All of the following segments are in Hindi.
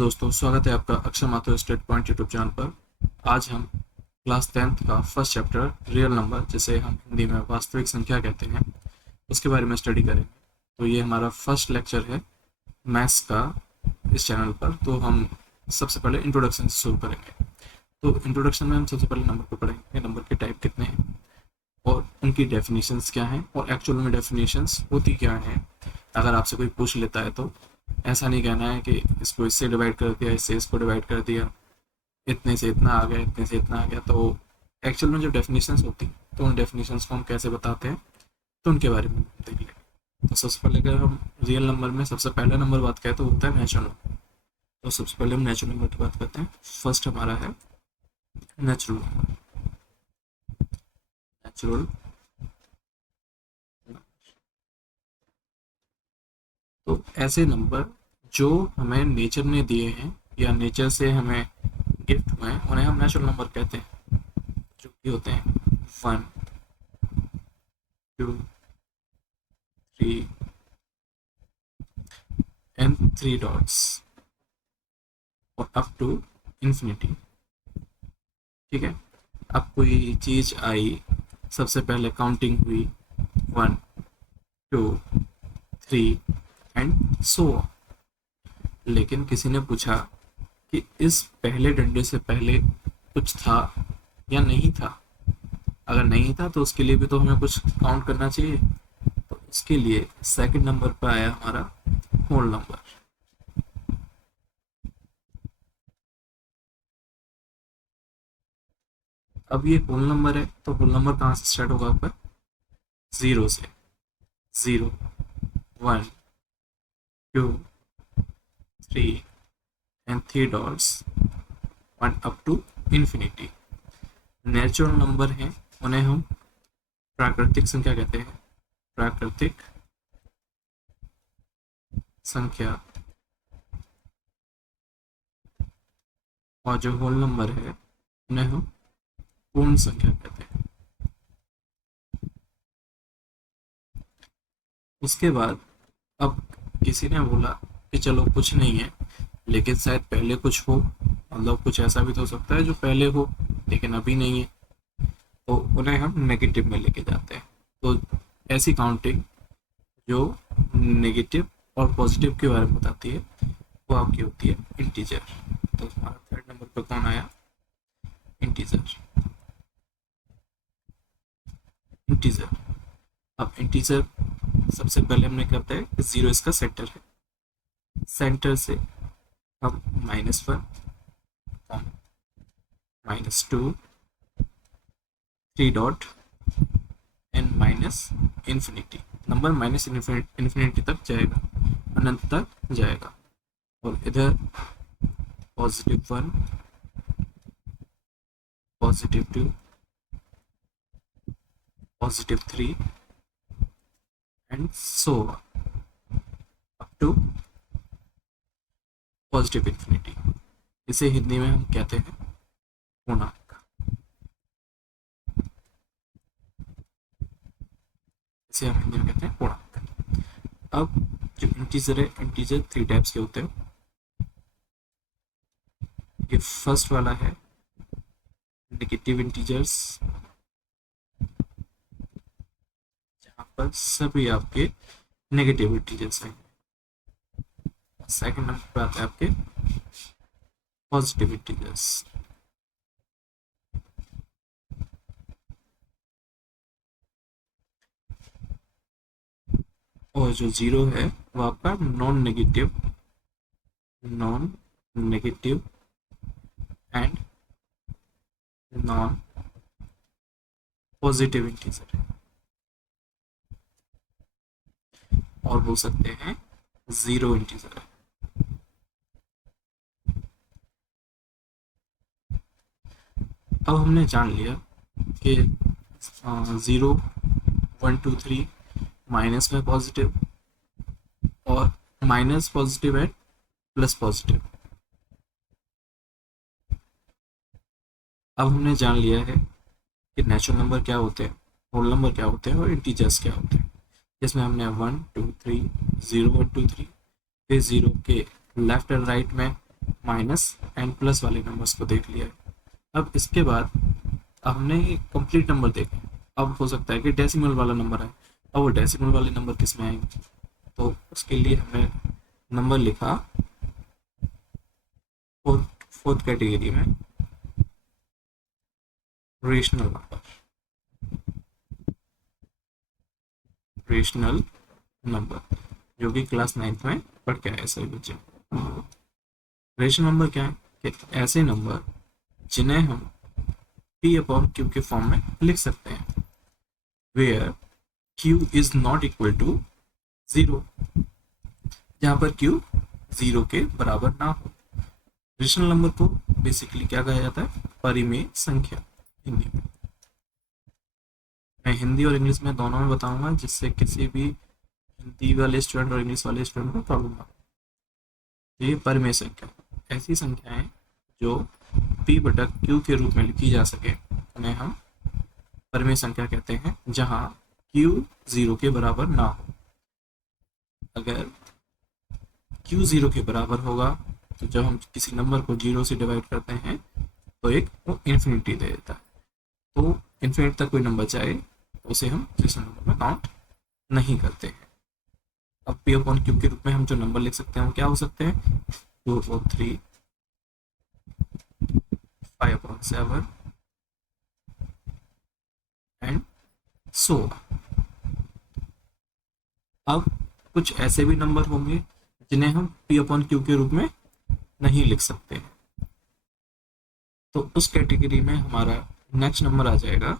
दोस्तों, स्वागत है आपका अक्षर Mathur state point YouTube channel पर। आज हम क्लास 10th का फर्स्ट चैप्टर रियल नंबर, जिसे हम हिंदी में वास्तविक संख्या कहते हैं, उसके बारे में स्टडी करेंगे। तो ये हमारा फर्स्ट लेक्चर है मैथ्स का इस चैनल पर। तो हम सबसे पहले इंट्रोडक्शन से शुरू करेंगे। तो इंट्रोडक्शन में हम सबसे पहले नंबर को पढ़ेंगे, नंबर के टाइप कितने हैं और उनकी डेफिनेशंस क्या हैं और एक्चुअल में डेफिनेशंस होती क्या हैं। अगर आपसे कोई पूछ लेता है तो ऐसा नहीं कहना है कि इसको इससे डिवाइड कर दिया, इससे इसको डिवाइड कर दिया, इतने से इतना आ गया, इतने से इतना आ गया। तो एक्चुअल में जो डेफिनेशंस होती हैं तो उन डेफिनेशंस को हम कैसे बताते हैं तो उनके बारे में देख लेंगे। तो सबसे पहले अगर हम रियल नंबर में सबसे पहला नंबर बात करें तो होता है नेचुरल नंबर। तो सबसे पहले हम नेचुरल नंबर की बात करते हैं। फर्स्ट हमारा है नेचुरल नंबर। नेचुरल तो ऐसे नंबर जो हमें नेचर ने दिए हैं या नेचर से हमें गिफ्ट हुए हैं उन्हें हम नेचुरल नंबर कहते हैं, जो कि होते हैं 1, 2, 3 एंड 3 डॉट्स और अप टू इन्फिनिटी। ठीक है। अब कोई चीज आई, सबसे पहले काउंटिंग हुई 1, 2, 3 एंड सो ऑन। लेकिन किसी ने पूछा कि इस पहले डंडे से पहले कुछ था या नहीं था। अगर नहीं था तो उसके लिए भी तो हमें कुछ काउंट करना चाहिए। तो उसके लिए सेकंड नंबर पर आया हमारा होल नंबर। अब ये होल नंबर है तो होल नंबर कहाँ से स्टार्ट होगा आपका? जीरो से। 0, 1, 2, 3 and 3 dots 1 up to infinity. Natural number हैं उन्हें हम प्राकृतिक संख्या कहते हैं। प्राकृतिक संख्या। और जो होल नंबर है उन्हें हम पूर्ण संख्या कहते हैं। उसके बाद अब किसी ने बोला कि चलो कुछ नहीं है, लेकिन शायद पहले कुछ हो, मतलब कुछ ऐसा भी तो हो सकता है जो पहले हो लेकिन अभी नहीं है, तो उन्हें हम नेगेटिव में लेके जाते हैं। तो ऐसी काउंटिंग जो नेगेटिव और पॉजिटिव के बारे में बताती है वो आपकी होती है इंटीजर। तो हमारा थर्ड नंबर पर कौन आया? इंटीजर। इंटीजर। अब इंटीजर सबसे पहले हमने क्या होता है, जीरो इसका सेंटर है। सेंटर से हम -1, -2, 3 dot and minus infinity. Number minus infinity तक जाएगा, अनंत तक जाएगा। और इधर +1, +2, +3 and so up to positive infinity. इसे हिंदी में हम कहते हैं पूर्णांक। इसे हम हिंदी में कहते हैं पूर्णांक। अब जो इंटीजर है, इंटीजर 3 टाइप्स के होते हैं। ये फर्स्ट वाला है नेगेटिव इंटीजर्स, जहाँ पर सभी आपके नेगेटिव इंटीजर्स हैं। सेकंड नंबर पर आता है आपके पॉजिटिव इंटीजर्स। और जो जीरो है वो आपका non negative and non positive integer है, और बोल सकते हैं जीरो इंटीजर है। अब हमने जान लिया कि 0, 1, 2, 3 माइनस में पॉजिटिव और minus positive and plus positive. अब हमने जान लिया है कि नेचुरल नंबर क्या होते हैं, होल नंबर क्या होते हैं और इंटीजर्स क्या होते हैं। जिसमें हमने 1, 2, 3, 0, 1, 2, 3 फिर 0 के लेफ्ट एंड राइट में माइनस एंड प्लस वाले नंबर्स को देख लिया है। अब इसके बाद हमने कंप्लीट नंबर देखे। अब हो सकता है कि डेसिमल वाला नंबर है। अब वो डेसिमल वाले नंबर किस में आएंगे, तो उसके लिए हमने नंबर लिखा फोर्थ कैटेगरी में, रेशनल नंबर। रेशनल नंबर जो कि क्लास 9th में पढ़ के आए सभी बच्चे। रेशनल नंबर क्या है कि ऐसे नंबर जिन्हें हम पी अपॉन क्यू के फॉर्म में लिख सकते हैं, where Q is not equal to 0, जहाँ पर क्यू 0 के बराबर ना हो। रेशनल नंबर को बेसिकली क्या कहा जाता है, परिमेय संख्या हिंदी में। मैं हिंदी और इंग्लिश में दोनों में बताऊंगा, जिससे किसी भी हिंदी वाले स्टूडेंट और इंग्लिश वाले स्टूडेंट को प्रॉब्लम ना हो। ये परिमेय संख्या ऐसी संख्याएं जो p बटा q के रूप में लिखी जा सके, उन्हें हम परिमेय संख्या कहते हैं, जहां q 0 के बराबर ना हो। अगर q 0 के बराबर होगा तो जब हम किसी नंबर को 0 से डिवाइड करते हैं तो एक वो इन्फिनिटी दे देता है। तो इन्फिनिटी तक कोई नंबर जाए तो उसे हम रेशनल नंबर में काउंट नहीं करते हैं। अब p अपॉन q के रूप में हम जो नंबर लिख सकते हैं वो क्या हो सकते हैं, 2 अपॉन 3, 5 अपॉन 7 एंड सो। अब कुछ ऐसे भी नंबर होंगे जिन्हें हम p अपॉन q के रूप में नहीं लिख सकते हैं, तो उस कैटेगरी में हमारा नेक्स्ट नंबर आ जाएगा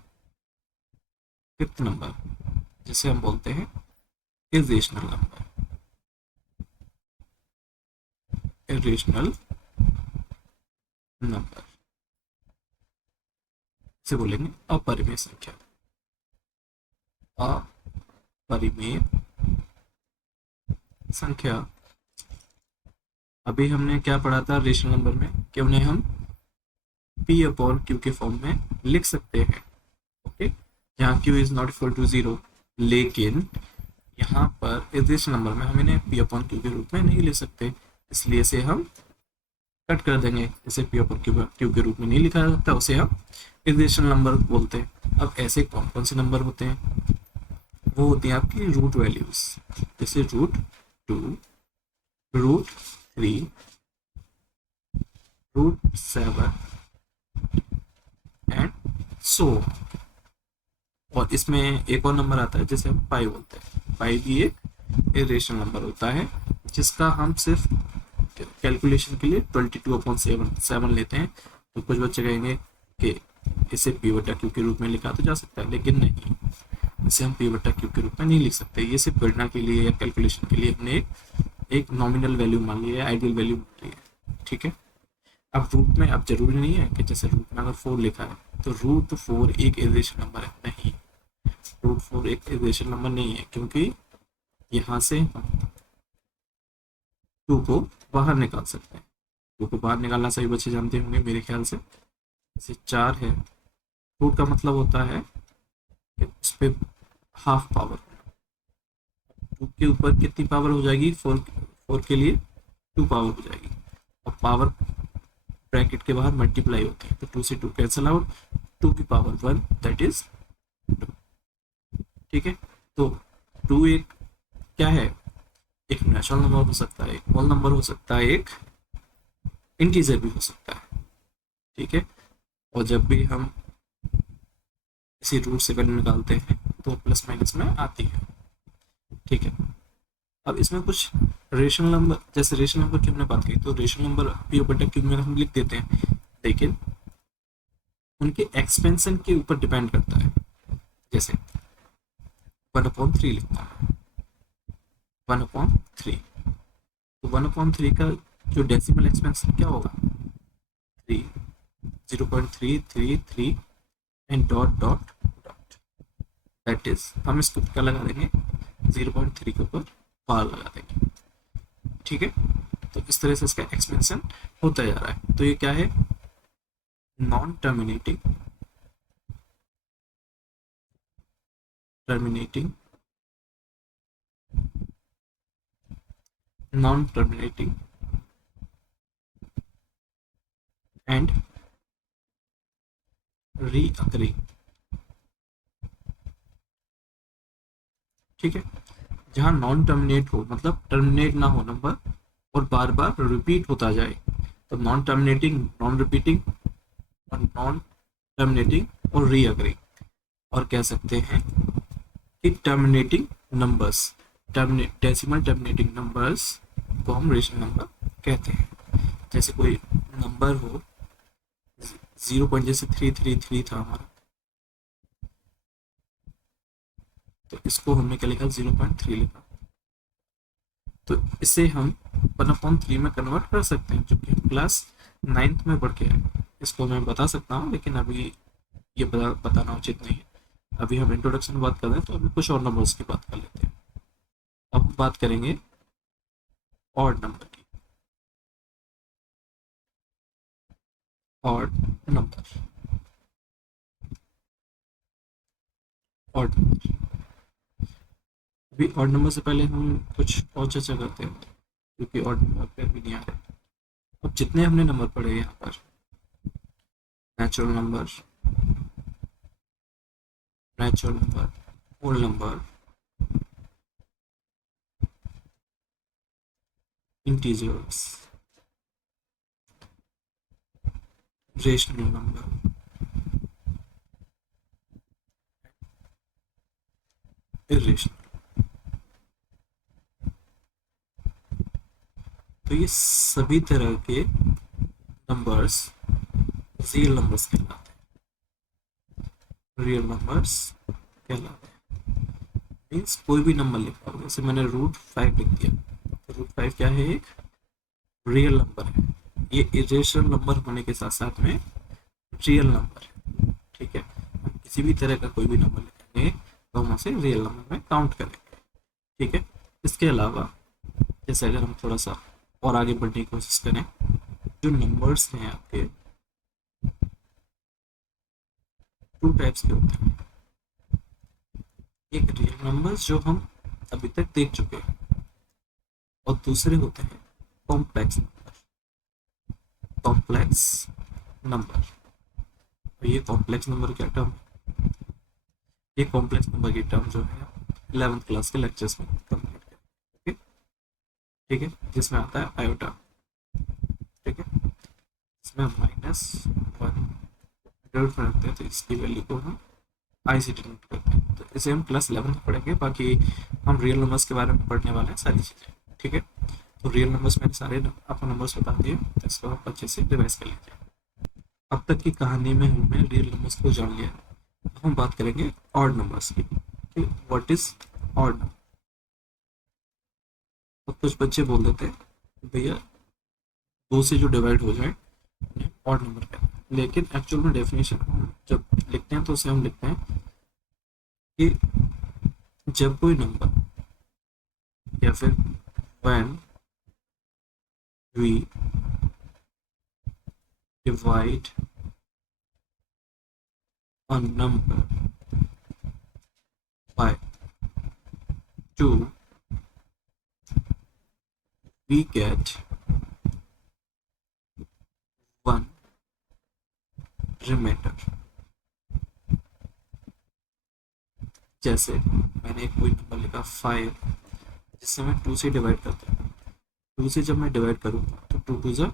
5th नंबर, जिसे हम बोलते हैं इरेशनल नंबर। इरेशनल नंबर से बोलेंगे अपरिमेय संख्या। अपरिमेय संख्या। अभी हमने क्या पढ़ा था रेशनल नंबर में, कि उन्हें हम p अपॉन q के फॉर्म में लिख सकते हैं, ओके, जहाँ q is not equal to 0। लेकिन यहाँ पर इस नंबर में हम इन्हें p अपॉन q के रूप में नहीं लिख सकते, इसलिए इसे हम कट कर देंगे। इसे p अपॉन q के रूप में नहीं लिखा जा सकता, उसे हम इरेशनल नंबर बोलते हैं। अब ऐसे कौन कौन से नंबर होते हैं, वो होती हैं आपकी रूट वैल्यूज, जैसे root 2, root 3, root 7 and so. और इसमें एक और नंबर आता है जिसे हम पाई बोलते हैं। पाई भी एक इरेशनल नंबर होता है, जिसका हम सिर्फ कैलकुलेशन के लिए 22/7 लेते हैं। तो कुछ बच्चे कहेंगे कि इसे p बटा q के रूप में लिखा तो जा सकता है, लेकिन नहीं, इसे हम p बटा q के रूप में नहीं लिख सकते। ये सिर्फ गणना के लिए या कैलकुलेशन के लिए हमने एक नॉमिनल वैल्यू मान लिया है, आइडियल वैल्यू मान लिया है, ठीक है। अब रूट में अब जरूरी नहीं है कि जैसे रूट में अगर 4 लिखा है तो रूट 4 एक इरेशनल नंबर है, नहीं, रूट 4 एक इरेशनल नंबर नहीं है, क्योंकि यहाँ से 2 को बाहर निकाल सकते हैं। 2 को बाहर निकालना सभी बच्चे जानते होंगे मेरे ख्याल से। जैसे 4 है, रूट का मतलब होता है कि उस पर हाफ पावर, 2 के ऊपर कितनी पावर हो जाएगी, 4 के लिए 2 पावर हो जाएगी। और पावर ब्रैकेट के बाहर मल्टीप्लाई होती है, तो 2 से 2 कैंसिल आउट, 2 की पावर 1 दैट इज 2, ठीक है। तो 2 एक क्या है, एक नेचुरल नंबर हो सकता है, एक होल नंबर हो सकता है, एक इंटीजर भी हो सकता है, ठीक है। और जब भी हम इसी रूट से वैल्यू निकालते हैं तो प्लस माइनस में आती है, ठीक है। अब इसमें कुछ रेशनल नंबर, जैसे रेशनल नंबर की हमने बात की, तो रेशनल नंबर p बटा q में हम लिख देते हैं, लेकिन उनके एक्सपेंशन के ऊपर डिपेंड करता है। जैसे 1/3 लिखता है, 1/3, तो 1/3 का जो डेसिमल एक्सपेंशन क्या होगा, 3, 0.333 and dot dot dot, that is, हम इसको क्या लगा देंगे, 0.3 के ऊपर बार लगा देंगे, ठीक है। तो इस तरह से इसका एक्सपेंशन होता जा रहा है। तो ये क्या है, non terminating non terminating and recurring. ठीक है, जहां नॉन टर्मिनेट हो, मतलब टर्मिनेट ना हो नंबर और बार बार रिपीट होता जाए, तो नॉन टर्मिनेटिंग, नॉन रिपीटिंग और नॉन टर्मिनेटिंग और रीअकरिंग। और कह सकते हैं कि terminating numbers, decimal terminating numbers को हम रेशनल नंबर कहते हैं। जैसे कोई नंबर हो 0 पॉइंट, जैसे 333 था हमारा, तो इसको हमने क्या लिखा, 0.3 लिखा, तो इसे हम 1/3 में कन्वर्ट कर सकते हैं, जो कि क्लास 9th में पढ़ के है। इसको मैं बता सकता हूँ, लेकिन अभी ये बताना उचित नहीं है। अभी हम इंट्रोडक्शन में बात कर रहे हैं, तो अभी कुछ और नंबर्स की बात कर लेते हैं। अब हम बात करेंगे ऑड नंबर की। Odd number, odd number. अभी ऑड नंबर से पहले हम कुछ और चर्चा करते हैं, क्योंकि ऑड नंबर पे अभी नहीं आ रहे। अब जितने हमने नंबर पढ़े यहाँ पर, natural number, whole number, integers, rational number, irrational, तो ये सभी तरह के नंबर्स रियल नंबर्स कहलाते हैं। रियल नंबर्स कहलाते हैं, मीन्स कोई भी नंबर लिखा हो, जैसे मैंने √5 लिख दिया, तो √5 क्या है, एक रियल नंबर है। ये इरेशनल नंबर होने के साथ साथ में रियल नंबर है। ठीक है, हम किसी भी तरह का कोई भी नंबर लिखेंगे तो हम उसे रियल नंबर में काउंट करेंगे। ठीक है, इसके अलावा जैसे अगर हम थोड़ा सा और आगे बढ़ने की कोशिश करें, जो नंबर्स हैं आपके, 2 टाइप्स के होते हैं। एक रियल नंबर्स जो हम अभी तक देख चुके हैं, और दूसरे होते हैं कॉम्प्लेक्स नंबर। कॉम्प्लेक्स नंबर, तो ये कॉम्प्लेक्स नंबर क्या टर्म, ये कॉम्प्लेक्स नंबर की टर्म जो है 11th क्लास के लेक्चर्स में कंप्लीट करें। ठीक है, जिसमें आता है आयोटा। ठीक है, इसमें -1 डिनोट करते हैं, तो इसकी वैल्यू को हम आई से डिनोट करते हैं। तो इसे हम क्लास 11 में पढ़ेंगे, बाकी हम रियल नंबर्स के बारे में पढ़ने वाले हैं सारी चीज़ें। ठीक है, तो रियल नंबर्स मैंने सारे आपको नंबर्स बता दिए, तो इसको आप अच्छे से रिवाइज कर लीजिए। अब तक की कहानी में हमने रियल नंबर्स को जान लिया। अब हम बात करेंगे ऑड नंबर्स की। What is odd number. अब कुछ बच्चे बोल देते हैं भैया 2 से जो डिवाइड हो जाए ऑड नंबर कहते हैं, लेकिन एक्चुअल में डेफिनेशन हम जब लिखते हैं तो उसे हम लिखते हैं कि जब कोई नंबर, या फिर when we divide a number by 2 we get 1 remainder। जैसे मैंने एक कोई नंबर लिखा 5, जिससे मैं 2 से डिवाइड करता हूँ। 2 से जब मैं डिवाइड करूँगा तो 2 2 जा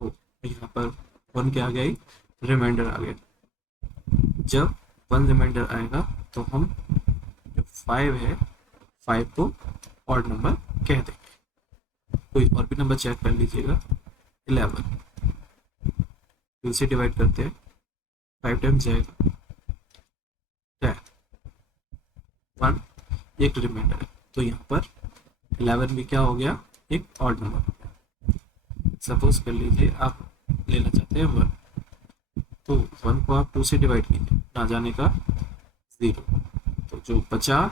4, यहाँ पर 1 क्या आ गया, रिमाइंडर आ गया। जब 1 रिमाइंडर आएगा तो हम जो 5 है, 5 को ऑड नंबर कह देंगे। कोई और भी नंबर चेक कर लीजिएगा, 11, 2 से डिवाइड करते हैं, 5 टाइम्स जाएगा 10, 1 एक रिमाइंडर है, तो यहाँ पर 11 भी क्या हो गया, एक ऑड नंबर हो गया। सपोज कर लीजिए आप लेना चाहते हैं 1, तो 1 को आप 2 से डिवाइड कीजिए, ना जाने का 0, तो जो बचा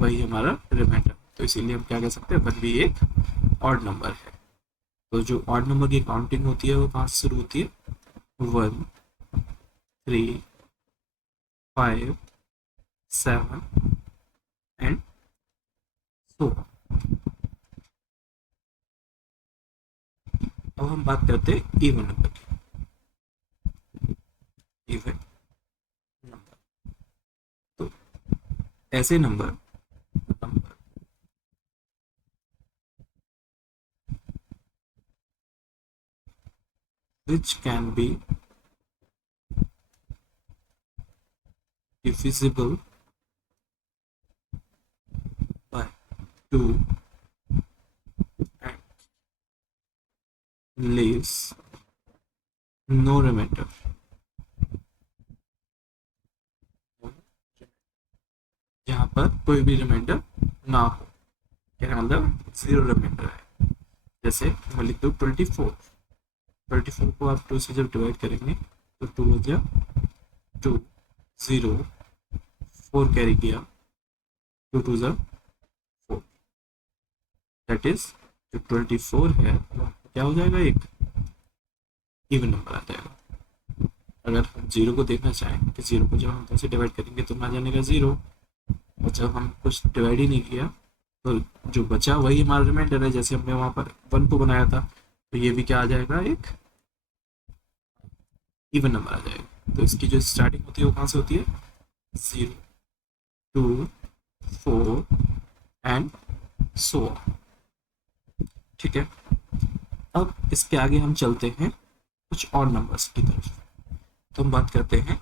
वही हमारा रिमाइंडर। तो इसीलिए हम क्या कह सकते हैं, 1 भी एक ऑड नंबर है। तो जो ऑड नंबर की काउंटिंग होती है वो कहाँ से शुरू होती है, 1 3 5 7 एंड सो। अब हम बात करते हैं इवन नंबर की। इवन नंबर, तो ऐसे number number which can be divisible by 2 and leaves no remainder। जहाँ पर कोई भी रिमाइंडर ना हो, क्या मतलब जीरो रिमाइंडर है। जैसे मैं लिख दूँ 24, 24 को आप 2 से जब डिवाइड करेंगे तो 2 हो गया 2, 0, 4 कैरी किया, 2 2 ज़ा 4, दैट इज जो 24 है वो क्या हो जाएगा, एक इवन नंबर आ जाएगा। अगर हम जीरो को देखना चाहें कि जीरो को जब हम 2 से डिवाइड करेंगे तो ना जाने का जीरो, और जब हम कुछ डिवाइड ही नहीं किया तो जो बचा वही हमारा रिमाइंडर है। जैसे हमने वहाँ पर 1 को बनाया था, तो ये भी क्या आ जाएगा, एक इवन नंबर आ जाएगा। तो इसकी जो स्टार्टिंग होती है वो कहाँ से होती है, 0, 2, 4 एंड सो। ठीक है, अब इसके आगे हम चलते हैं कुछ और नंबर्स की तरफ। तो हम बात करते हैं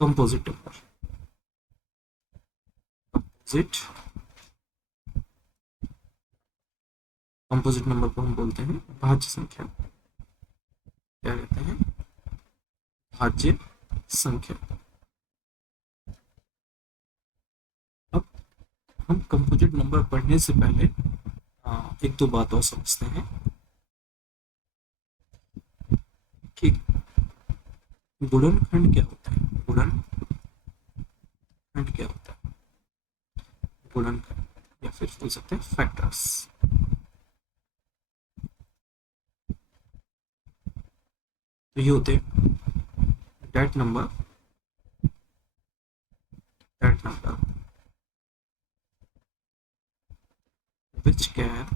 composite number. Composite composite number को हम बोलते हैं भाज्य संख्या। क्या कहते हैं, भाज्य संख्या। अब हम कंपोजिट नंबर पढ़ने से पहले एक दो बात और समझते हैं कि गुणनखंड क्या होता है। गुणनखंड क्या होता है, गुणनखंड या फिर बोल सकते हैं फैक्टर्स। तो ये होते हैं that number which can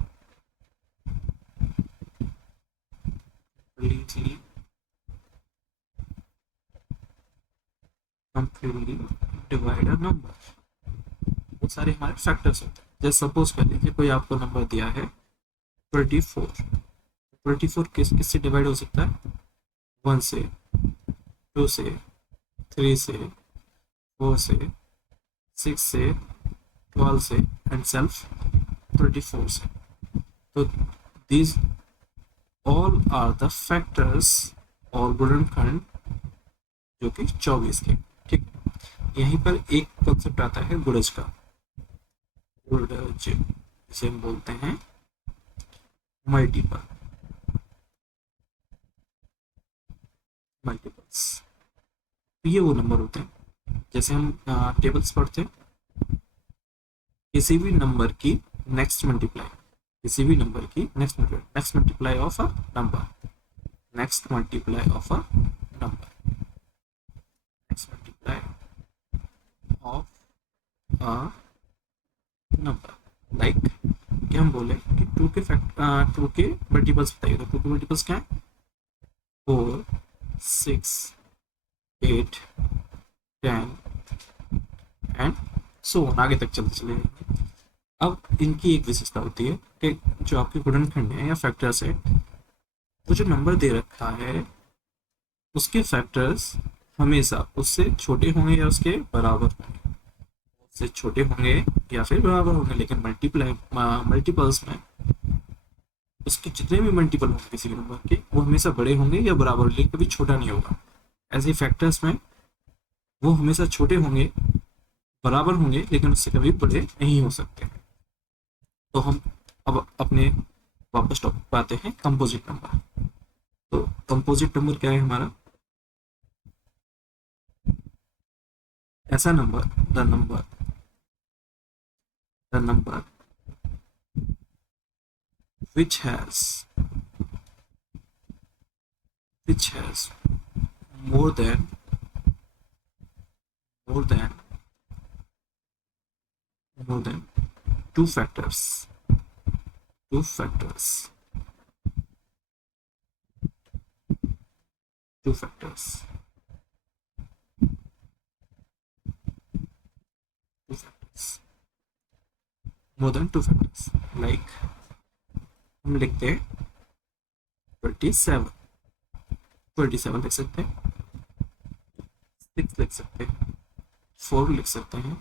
completely divide a number। बहुत सारे हमारे फैक्टर्स होते हैं। जैसे सपोज कर लीजिए कोई आपको नंबर दिया है 24, 24 किससे डिवाइड हो सकता है, 1 से, 2 से, 3 से, 4 से, 6 से, 12 से एंड सेल्फ 24 से। तो these all are the factors और गुणनखंड जो कि 24 के। ठीक, यहीं पर एक कॉन्सेप्ट आता है गुणज का। गुणज जिसे हम बोलते हैं मल्टीपल, मल्टीपल्स। तो ये वो नंबर होते हैं, जैसे हम टेबल्स पढ़ते हैं, किसी भी नंबर की नेक्स्ट मल्टीप्लाई, किसी भी नंबर की next multiply of a number, next multiply of a number, next multiply of a number. Like क्या हम बोले कि 2 के टू के मल्टीपल्स बताइए, तो 2 के मल्टीपल्स क्या है, 4, 6, 8, 10 एंड सो आगे तक चलते चले। अब इनकी एक विशेषता होती है कि जो आपके गुणनखंड है या फैक्टर्स है, तो जो नंबर दे रखा है उसके फैक्टर्स हमेशा उससे छोटे होंगे या उसके बराबर होंगे, उससे छोटे होंगे या फिर बराबर होंगे। लेकिन मल्टीपल्स में उसके जितने भी मल्टीपल होंगे किसी भी नंबर के, वो हमेशा बड़े होंगे या बराबर, लेकिन कभी छोटा नहीं होगा। ऐसे फैक्टर्स में वो हमेशा छोटे होंगे, बराबर होंगे, लेकिन उससे कभी बड़े नहीं हो सकते। तो हम अब अपने वापस टॉपिक पे आते हैं, कंपोजिट नंबर। तो कंपोजिट नंबर क्या है हमारा, ऐसा number, the number which has more than more than more than two factors to factors, two factors, more than two factors. Like हम लिखते हैं 27, 27 लिख सकते हैं, 6 लिख सकते हैं, 4 लिख सकते हैं,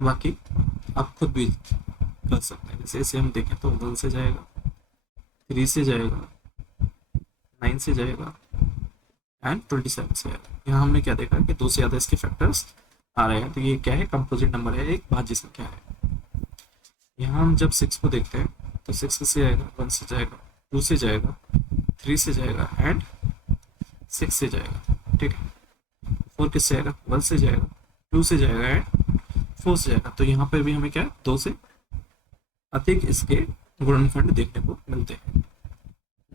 बाकी आप खुद भी कर सकते हैं। जैसे इसे हम देखें तो 1 से जाएगा, 3 से जाएगा, 9 से जाएगा एंड 27 से जाएगा। यहाँ हमने क्या देखा कि 2 से ज़्यादा इसके फैक्टर्स आ रहे हैं, तो ये क्या है, कंपोजिट नंबर है, एक भाज्य संख्या है। यहाँ हम जब 6 को देखते हैं तो 6 से जाएगा, 1 से जाएगा, 2 से जाएगा, 3 से जाएगा एंड 6 से जाएगा। ठीक है, 4 किससे जाएगा, 1 से जाएगा, 2 से जाएगा एंड 4 से जाएगा। तो यहाँ पर भी हमें क्या है, 2 से अधिक इसके गुणनखंड देखने को मिलते हैं।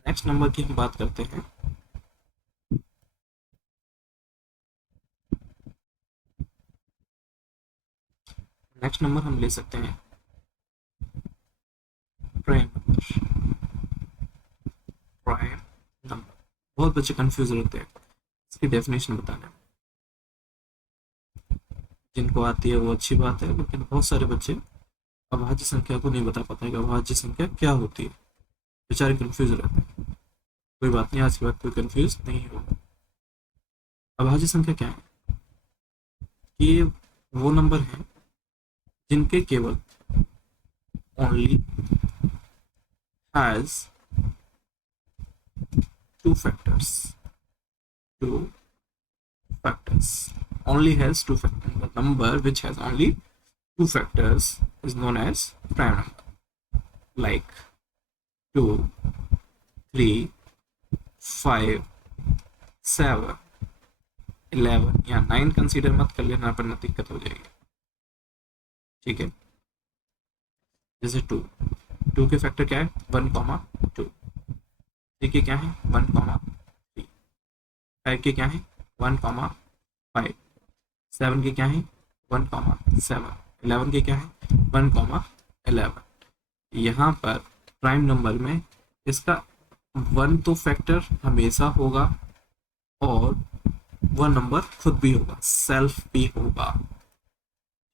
नेक्स्ट नंबर की हम बात करते हैं। नेक्स्ट नंबर हम ले सकते हैं प्राइम नंबर। प्राइम नंबर, बहुत बच्चे कंफ्यूज रहते हैं इसकी डेफिनेशन बताने में। जिनको आती है वो अच्छी बात है, लेकिन बहुत सारे बच्चे अभाज्य संख्या को नहीं बता पाते कि अभाज्य संख्या क्या होती है, बेचारे कंफ्यूज रहते हैं। कोई बात नहीं, आज के बाद कोई कंफ्यूज नहीं होगा। अभाज्य संख्या क्या है, कि ये वो नंबर हैं जिनके केवल only has two factors, two factors, only has two factors. The number which has only two factors is known as prime number, like 2, 3, 5, 7, 11 या 9 कंसीडर मत कर लेना, पर दिक्कत हो जाएगी। ठीक है, जैसे 2 के फैक्टर क्या है, 1,2, 3 के क्या है, 1,3, 5 के क्या है, 1,5, 7 के क्या है, 1,7, 11 के क्या है, 1,11। यहाँ पर प्राइम नंबर में इसका 1 तो फैक्टर हमेशा होगा और वह नंबर खुद भी होगा, सेल्फ भी होगा।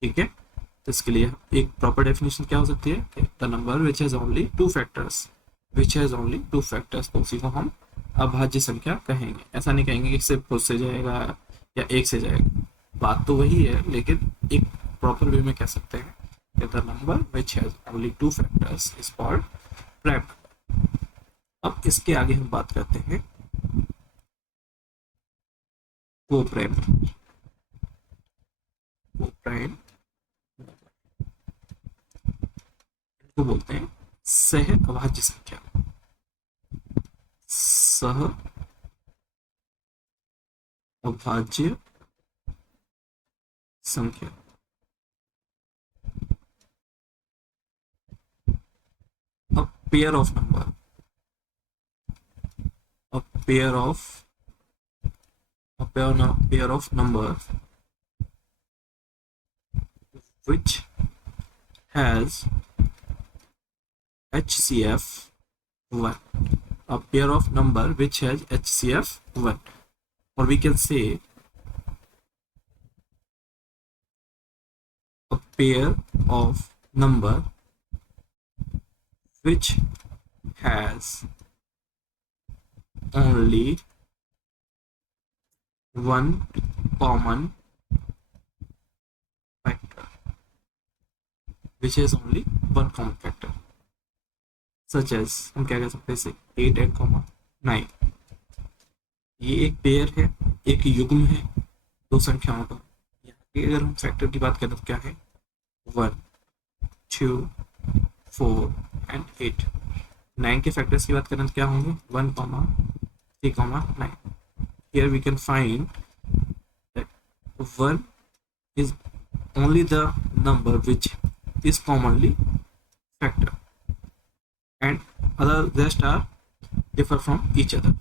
ठीक है, तो इसके लिए एक प्रॉपर डेफिनेशन क्या हो सकती है, the number which has only two factors, which has only two factors, तो उसी को हम अभाज्य संख्या कहेंगे। ऐसा नहीं कहेंगे कि सिर्फ खुद से जाएगा या एक से जाएगा, बात तो वही है, लेकिन एक प्रॉपर वे में कह सकते हैं कि the number which has only two factors is called prime number. अब इसके आगे हम बात करते हैं को प्राइम नंबर। को प्राइम को बोलते हैं सह अभाज्य संख्या, सह अभाज्य संख्या। A pair of number, a pair of number which has HCF 1, a pair of number which has HCF 1, or we can say a pair of number which has only one common factor, which has only one common factor, such as हम क्या कह सकते हैं, 8 and 9। ये एक पेयर है, एक युग्म है दो संख्याओं का। यहाँ की अगर हम फैक्टर की बात करें तो क्या है, 1, 2, 4 एंड 8। 9 के फैक्टर्स की बात करें तो क्या होंगे, 1, 3, 9। Here we can find that 1 is only the number which is commonly factor and other rest are differ from each other.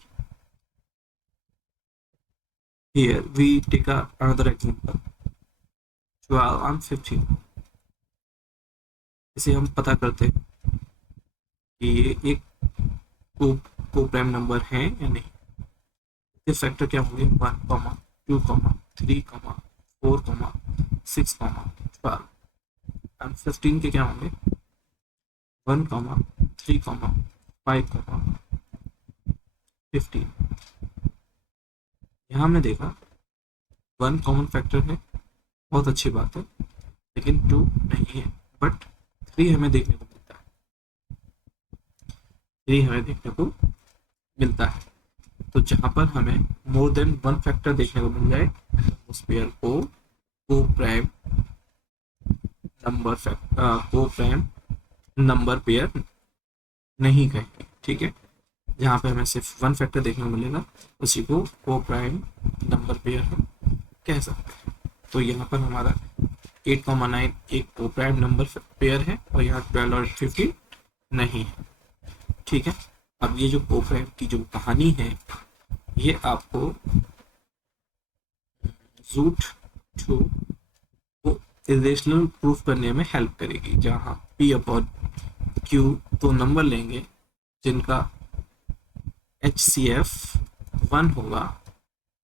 Here we take another example, 12 and 15। इसे हम पता करते हैं कि ये एक को प्राइम नंबर है या नहीं। ये फैक्टर क्या होंगे 1, 2, 3, 4, 6, 12 एंड 15 के क्या होंगे 1, 3, 5, 15। यहाँ हमने देखा 1 कॉमन फैक्टर है, बहुत अच्छी बात है, लेकिन 2 नहीं है, बट 3 हमें देखने को मिलता है, 3 हमें देखने को मिलता है। तो जहां पर हमें मोर देन 1 फैक्टर देखने को मिल जाए उस पेयर को को प्राइम नंबर पेयर नहीं कहेंगे, ठीक है। जहाँ पे हमें सिर्फ 1 फैक्टर देखने को मिलेगा उसी को को प्राइम नंबर पेयर हम कह सकते हैं। तो यहाँ पर हमारा 8,9 एक को प्राइम नंबर पेयर है और यहाँ 12 और 15 नहीं है, ठीक है। अब ये जो को प्राइम की जो कहानी है ये आपको रूट 2 को इरेशनल प्रूफ करने में हेल्प करेगी, जहाँ पी अपॉन क्यू तो नंबर लेंगे जिनका HCF 1 होगा,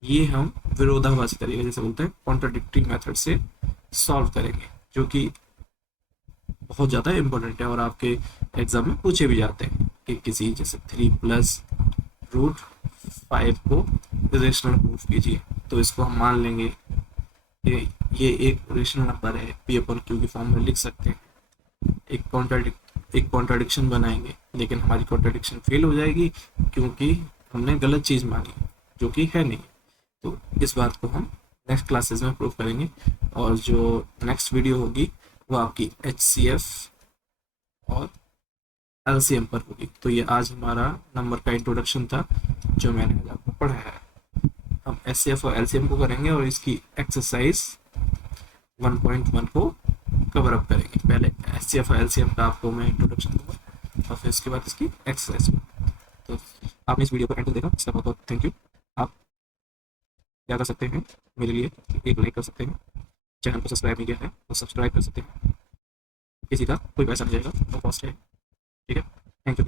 ये हम विरोधाभासी तरीके जैसे बोलते हैं कॉन्ट्राडिक्टरी मेथड से सॉल्व करेंगे, जो कि बहुत ज़्यादा इम्पोर्टेंट है और आपके एग्जाम में पूछे भी जाते हैं कि किसी जैसे 3 प्लस रूट 5 को रेशनल प्रूफ कीजिए। तो इसको हम मान लेंगे कि ये एक रेशनल नंबर है, पी अपॉन क्यू की फॉर्म में लिख सकते हैं। एक कॉन्ट्राडिक्शन बनाएंगे, लेकिन हमारी कॉन्ट्राडिक्शन फेल हो जाएगी क्योंकि हमने गलत चीज़ मानी जो कि है नहीं। तो इस बात को हम नेक्स्ट क्लासेस में प्रूव करेंगे और जो नेक्स्ट वीडियो होगी वो आपकी HCF और LCM पर होगी। तो ये आज हमारा नंबर का इंट्रोडक्शन था जो मैंने आज आपको पढ़ाया है। हम HCF और LCM को करेंगे और इसकी एक्सरसाइज 1.1 को कवर अप करेंगे। पहले HCF और LCM का आपको मैं इंट्रोडक्शन दूंगा और फिर उसके बाद इसकी एक्सरसाइज। तो आपने इस वीडियो को एंड तक देखा, इसका बहुत बहुत थैंक यू। आप क्या कर सकते हैं मेरे लिए, एक लाइक कर सकते हैं, चैनल को सब्सक्राइब नहीं किया है तो सब्सक्राइब कर सकते हैं, किसी का कोई पैसा नहीं जाएगा, नो कॉस्ट है, ठीक है। Thank you.